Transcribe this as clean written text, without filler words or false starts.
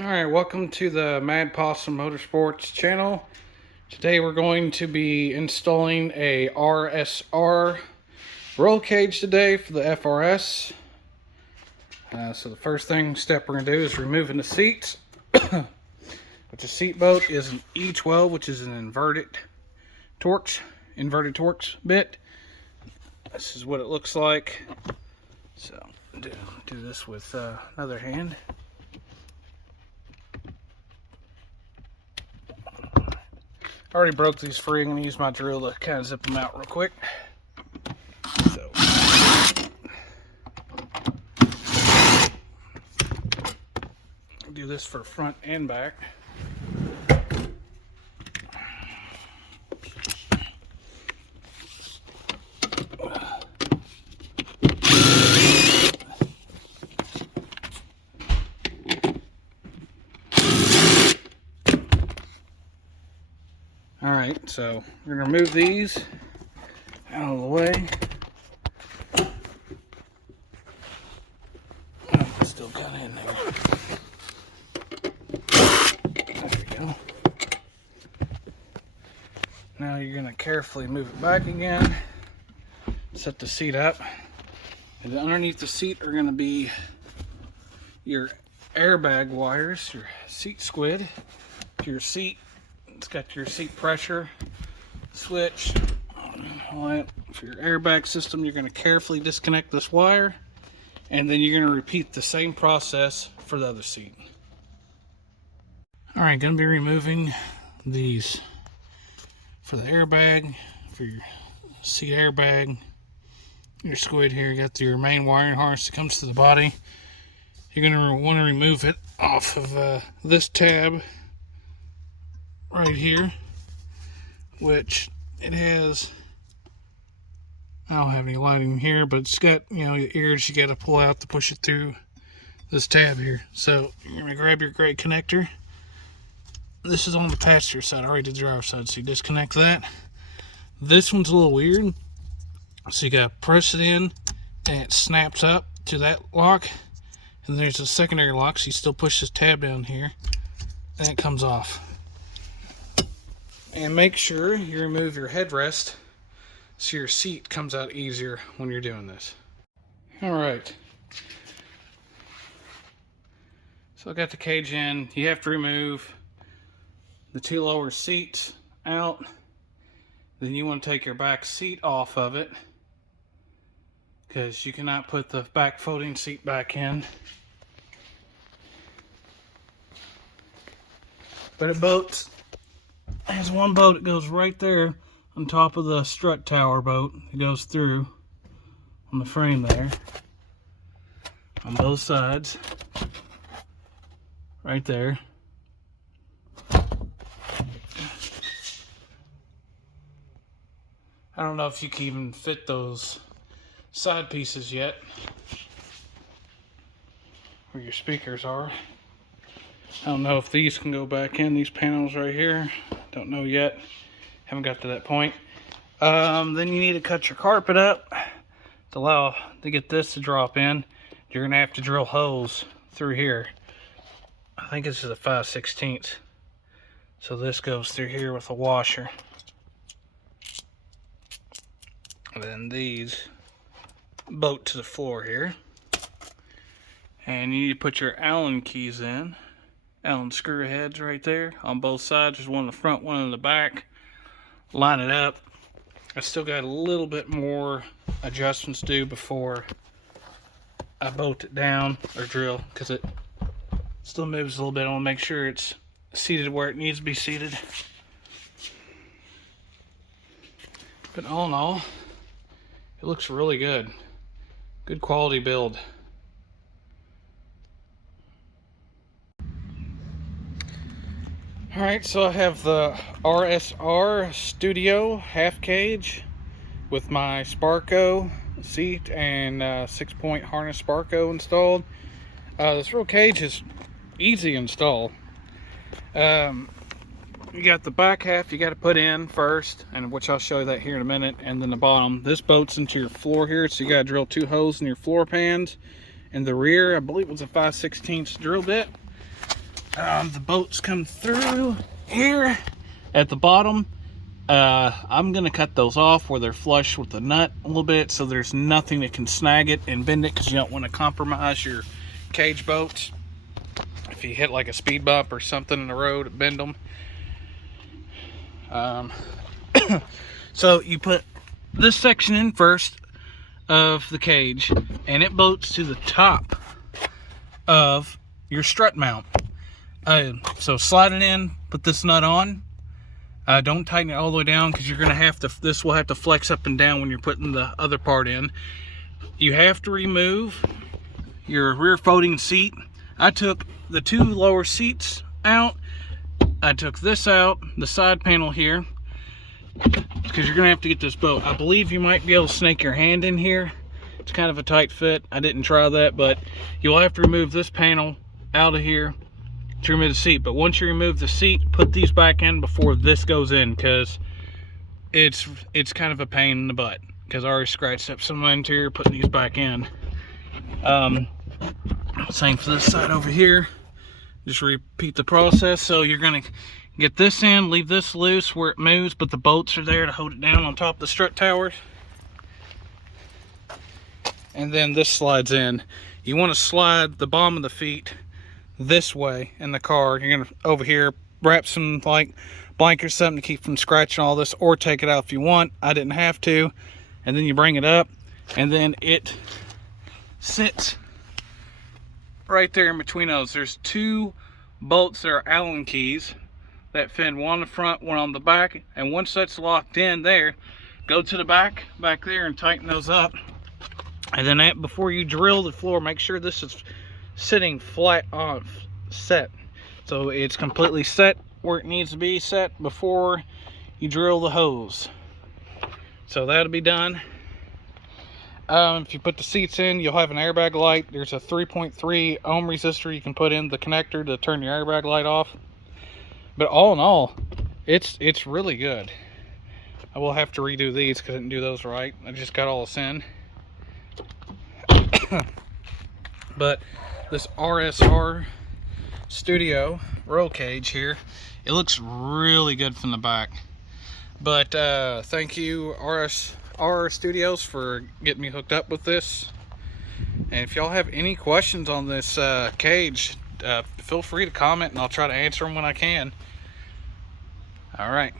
Alright, welcome to the Mad Possum Motorsports channel. Today we're going to be installing a RSR roll cage today for the FRS. So the first step we're going to do is removing the seats. Which the seat bolt is an E12, which is an inverted Torx bit. This is what it looks like. So do this with another hand. I already broke these free. I'm going to use my drill to kind of zip them out real quick. So, do this for front and back. Alright, so we're going to remove these out of the way. Oh, it's still kind of in there. There we go. Now you're going to carefully move it back again. Set the seat up. And underneath the seat are going to be your airbag wires, your seat squid, your seat. It's got your seat pressure switch. For your airbag system, you're going to carefully disconnect this wire, and then you're going to repeat the same process for the other seat. Alright, going to be removing these for the airbag, for your seat airbag, your squid here. You got your main wiring harness that comes to the body. You're going to want to remove it off of this tab right here, which it has, I don't have any lighting here, but it's got, your ears you got to pull out to push it through this tab here. So you're going to grab your gray connector. This is on the passenger side. I already did the driver's side, so you disconnect that. This one's a little weird. So you got to press it in and it snaps up to that lock. And there's a secondary lock, so you still push this tab down here and it comes off. And make sure you remove your headrest so your seat comes out easier when you're doing this. Alright. So I got the cage in. You have to remove the two lower seats out. Then you want to take your back seat off of it, because you cannot put the back folding seat back in. But it bolts. Has one bolt that goes right there on top of the strut tower bolt. It goes through on the frame there on both sides right there. I don't know if you can even fit those side pieces yet where your speakers are. I don't know if these can go back in, these panels right here. Don't know yet. Haven't got to that point. Then you need to cut your carpet up to get this to drop in. You're gonna have to drill holes through here. I think this is a 5/16. So this goes through here with a washer. And then these bolt to the floor here. And you need to put your Allen keys in. Allen screw heads right there on both sides. There's one in the front, one in the back. Line it up. I still got a little bit more adjustments to do before I bolt it down or drill, because it still moves a little bit. I want to make sure it's seated where it needs to be seated. But all in all, it looks really good. Good quality build. Alright, so I have the RSR Studio half cage with my Sparco seat and 6-point harness Sparco installed. This roll cage is easy to install. You got the back half you got to put in first, and which I'll show you that here in a minute, and then the bottom. This bolts into your floor here, so you got to drill 2 holes in your floor pans. And the rear, I believe it was a 5/16 drill bit. The bolts come through here at the bottom. I'm gonna cut those off where they're flush with the nut a little bit, so there's nothing that can snag it and bend it, because you don't want to compromise your cage bolts. If you hit like a speed bump or something in the road, bend them. So you put this section in first of the cage, and it bolts to the top of your strut mount. So slide it in, put this nut on. Don't tighten it all the way down, because you're gonna have to, this will have to flex up and down when you're putting the other part in. You have to remove your rear folding seat. I took the 2 lower seats out. I took this out, the side panel here, because you're gonna have to get this bolt. I believe you might be able to snake your hand in here. It's kind of a tight fit. I didn't try that, but you'll have to remove this panel out of here to remove the seat. But once you remove the seat, put these back in before this goes in, because it's kind of a pain in the butt, because I already scratched up some of my interior putting these back in. Same for this side over here. Just repeat the process. So you're gonna get this in, leave this loose where it moves, but the bolts are there to hold it down on top of the strut towers. And then this slides in. You want to slide the bottom of the feet this way in the car. You're gonna over here wrap some like blanket or something to keep from scratching all this, or take it out if you want. I didn't have to. And then you bring it up, and then it sits right there in between those. There's 2 bolts that are Allen keys that fit, one on the front, one on the back, and once that's locked in there, go to the back there and tighten those up. And then before you drill the floor, make sure this is sitting flat on set, so it's completely set where it needs to be set before you drill the hose. So that'll be done. If you put the seats in, you'll have an airbag light. There's a 3.3 ohm resistor you can put in the connector to turn your airbag light off. But all in all, it's really good. I will have to redo these because I didn't do those right. I just got all this in. But this RSR Studio roll cage here, it looks really good from the back. But thank you RSR Studios for getting me hooked up with this. And if y'all have any questions on this cage, feel free to comment and I'll try to answer them when I can. All right.